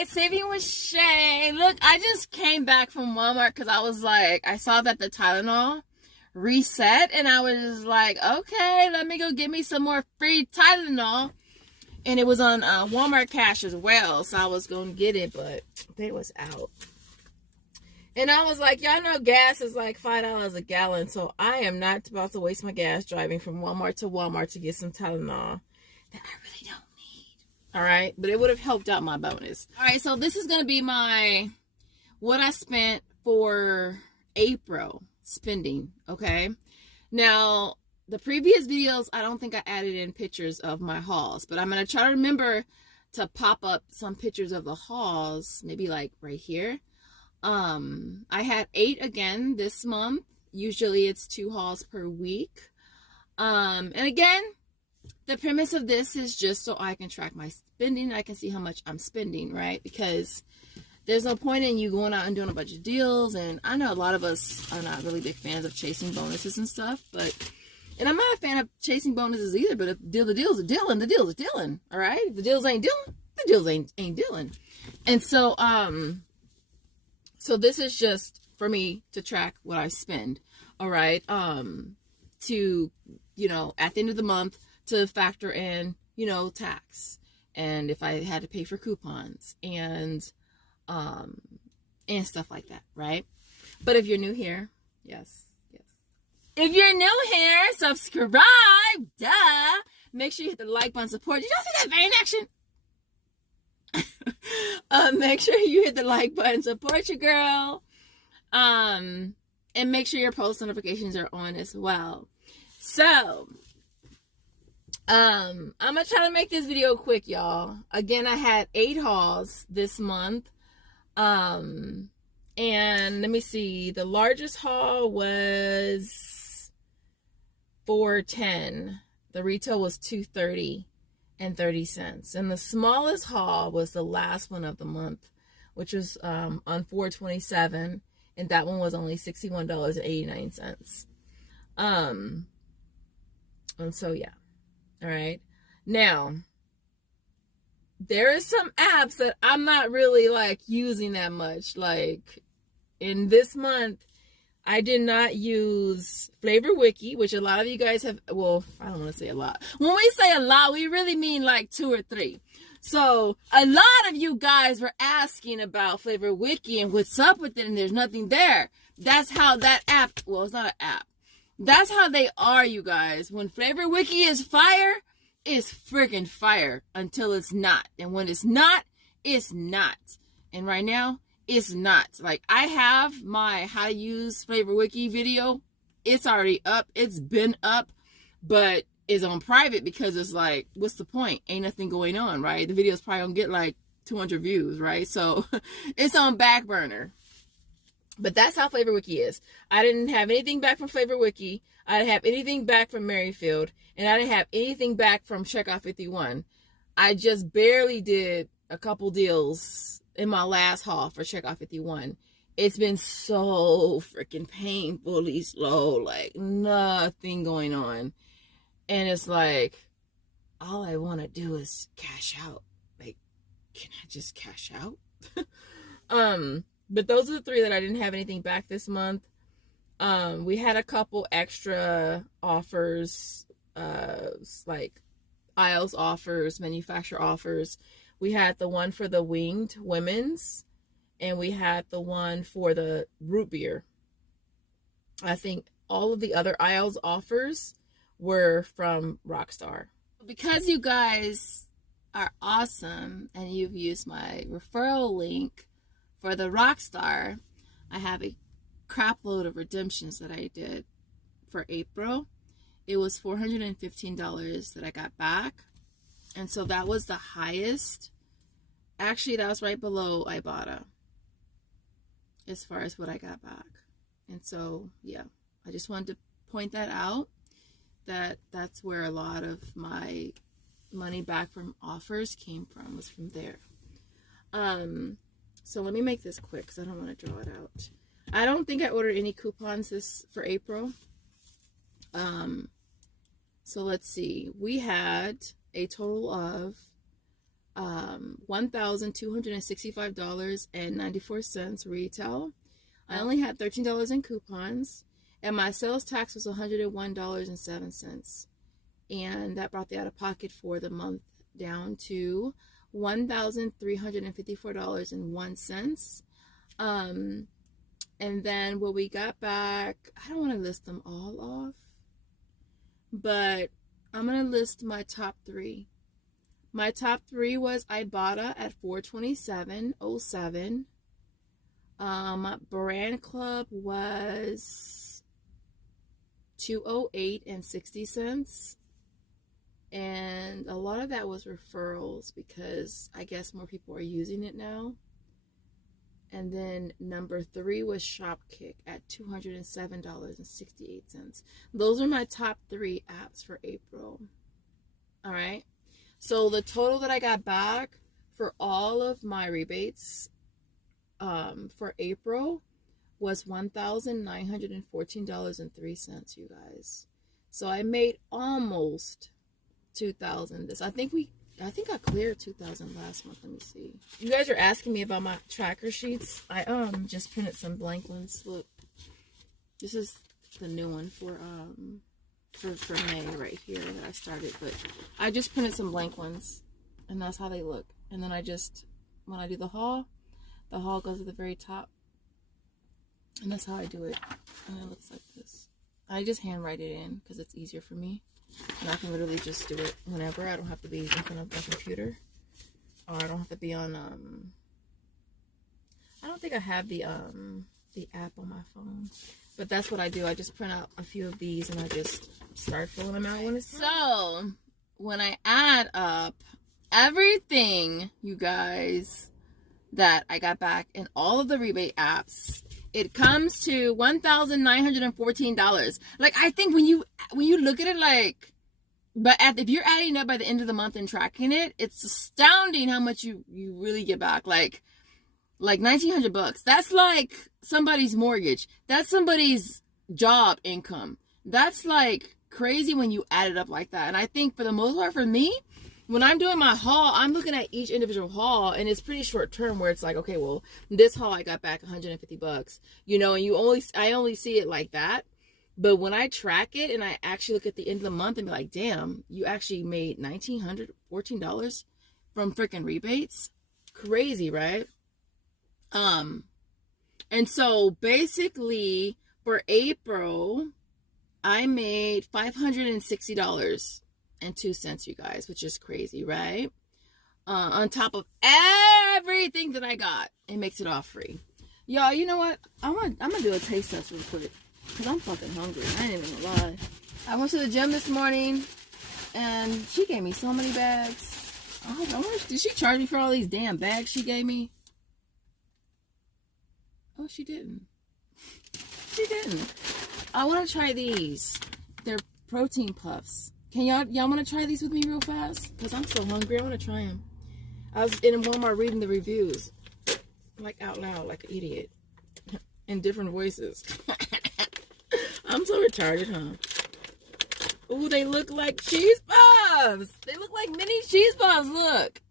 guys, Saving with Shay. Look, I just came back from Walmart because I was like, I saw that the Tylenol reset, and I was like, okay, let me go get me some more free Tylenol. And it was on Walmart Cash as well, so I was going to get it, but they was out. And I was like, y'all know gas is like $5 a gallon, so I am not about to waste my gas driving from Walmart to Walmart to get some Tylenol that I really don't need. All right, but it would have helped out my bonus. All right, so this is going to be what I spent for April spending, okay? Now, the previous videos, I don't think I added in pictures of my hauls, but I'm going to try to remember to pop up some pictures of the hauls, maybe like right here. I had 8 again this month. Usually it's 2 hauls per week. And again, the premise of this is just so I can track my spending. I can see how much I'm spending, right? Because there's no point in you going out and doing a bunch of deals. And I know a lot of us are not really big fans of chasing bonuses and stuff, and I'm not a fan of chasing bonuses either, but if the deal's a deal, and the deal's a dealing, all right? If the deals ain't dealing, the deals ain't dealing. And so, so this is just for me to track what I spend, all right? To, at the end of the month, to factor in, tax, and if I had to pay for coupons and stuff like that, right? But if you're new here, yes. If you're new here, subscribe, duh. Make sure you hit the like button, support. Did y'all see that vein action? Make sure you hit the like button, support your girl. And make sure your post notifications are on as well. So, I'm gonna try to make this video quick, y'all. Again, I had 8 hauls this month. And let me see. The largest haul was $4.10. The retail was $2.30.30, and the smallest haul was the last one of the month, which was on $4.27, and that one was only $61.89. And so yeah, all right. Now, there is some apps that I'm not really like using that much. Like in this month, I did not use Flavor Wiki, which a lot of you guys have. Well, I don't want to say a lot. When we say a lot, we really mean like 2 or 3. So a lot of you guys were asking about Flavor Wiki and what's up with it, and there's nothing there. That's how that app. Well, it's not an app. That's how they are, you guys. When Flavor Wiki is fire, it's freaking fire until it's not, and when it's not, it's not. And right now, it's not. Like, I have my how to use Flavor Wiki video. It's already up. It's been up, but it's on private because it's like, what's the point? Ain't nothing going on, right? The video's probably gonna get like 200 views, right? So it's on back burner. But that's how Flavor Wiki is. I didn't have anything back from Flavor Wiki. I didn't have anything back from Merryfield, and I didn't have anything back from Checkout 51. I just barely did a couple deals in my last haul for Checkout 51. It's been so freaking painfully slow, like nothing going on. And it's like, all I want to do is cash out. Like, can I just cash out? But those are the 3 that I didn't have anything back this month. We had a couple extra offers, like aisles offers, manufacturer offers. We had the one for the winged women's, and we had the one for the root beer. I think all of the other aisles offers were from Rockstar. Because you guys are awesome and you've used my referral link for the Rockstar, I have a crap load of redemptions that I did for April. It was $415 that I got back. And so that was the highest. Actually, that was right below Ibotta as far as what I got back. And so, yeah, I just wanted to point that out, that's where a lot of my money back from offers came from, was from there. So let me make this quick because I don't want to draw it out. I don't think I ordered any coupons for April. So let's see. We had a total of $1,265.94 retail. I only had $13 in coupons, and my sales tax was $101.07. And that brought the out of pocket for the month down to $1,354.01. And then what we got back, I don't want to list them all off, but I'm going to list my top three. My top three was Ibotta at $427.07. Brand Club was $208.60. And a lot of that was referrals because I guess more people are using it now. And then number three was Shopkick at $207.68. Those are my top three apps for April. All right. So the total that I got back for all of my rebates for April was $1,914.03, you guys. So I made almost 2,000 this. I think I cleared 2,000 last month. Let me see. You guys are asking me about my tracker sheets. I just printed some blank ones. Look, this is the new one for May right here that I started. But I just printed some blank ones, and that's how they look. And then when I do the haul goes at the very top, and that's how I do it. And it looks like this. I just handwrite it in because it's easier for me. And I can literally just do it whenever. I don't have to be in front of my computer. Or I don't have to be on, I don't think I have the app on my phone. But that's what I do. I just print out a few of these and I just start filling them out when it's time. So, when I add up everything, you guys, that I got back in all of the rebate apps, it comes to $1,914. Like, I think when you look at it, like, if you're adding up by the end of the month and tracking it, it's astounding how much you really get back. Like $1,900. That's like somebody's mortgage. That's somebody's job income. That's like crazy when you add it up like that. And I think for the most part, for me, when I'm doing my haul, I'm looking at each individual haul, and it's pretty short term where it's like, okay, well, this haul I got back $150, and I only see it like that. But when I track it and I actually look at the end of the month and be like, damn, you actually made $1,914 from freaking rebates. Crazy, right? And so basically for April, I made $560.02, you guys, which is crazy, right? On top of everything that I got, it makes it all free. Y'all, you know what? I'm gonna do a taste test real quick because I'm fucking hungry. I ain't even gonna lie. I went to the gym this morning and she gave me so many bags. I wonder, did she charge me for all these damn bags she gave me? Oh, she didn't. She didn't. I want to try these. They're protein puffs. Can y'all want to try these with me real fast? Because I'm so hungry. I want to try them. I was in Walmart reading the reviews. Like out loud, like an idiot. In different voices. I'm so retarded, huh? Ooh, they look like cheese puffs. They look like mini cheese puffs. Look.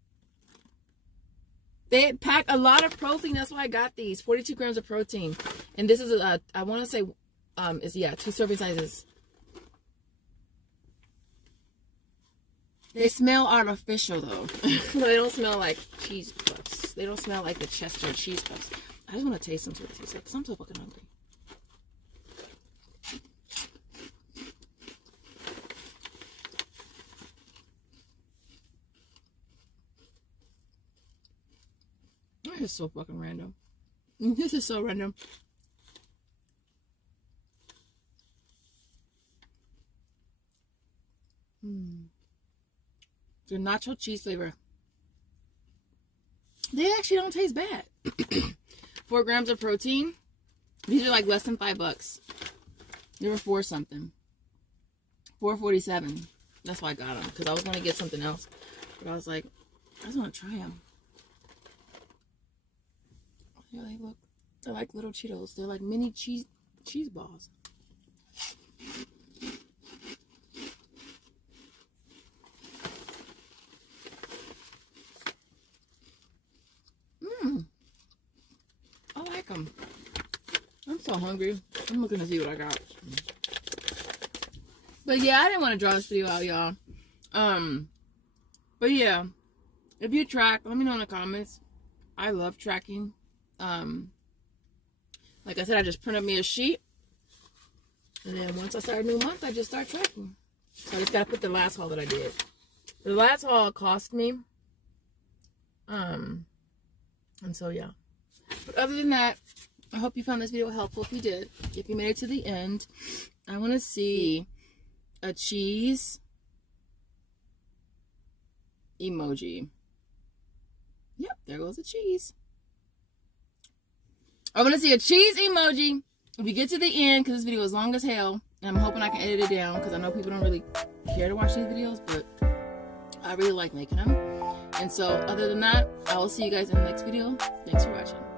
They pack a lot of protein. That's why I got these. 42 grams of protein. And this is, I want to say, 2 serving sizes. They smell artificial, though. They don't smell like cheese puffs. They don't smell like the Chester cheese puffs. I just want to taste them because I'm so fucking hungry. This is so fucking random. This is so random. The nacho cheese flavor. They actually don't taste bad. 4 grams of protein. These are like less than $5. They were 4 something. $4.47. That's why I got them. Because I was going to get something else. But I was like, I just want to try them. Yeah, they look. They're like little Cheetos. They're like mini cheese balls. I'm so hungry. I'm looking to see what I got. But yeah, I didn't want to draw this video out, y'all. But yeah, if you track, let me know in the comments. I love tracking. Like I said, I just print up me a sheet, and then once I start a new month, I just start tracking. So I just gotta put the last haul that I did. The last haul cost me, and so yeah. But other than that, I hope you found this video helpful. If you did, if you made it to the end, I want to see a cheese emoji. Yep, there goes the cheese. I want to see a cheese emoji if you get to the end, because this video is long as hell, and I'm hoping I can edit it down, because I know people don't really care to watch these videos, but I really like making them. And so other than that, I will see you guys in the next video. Thanks for watching.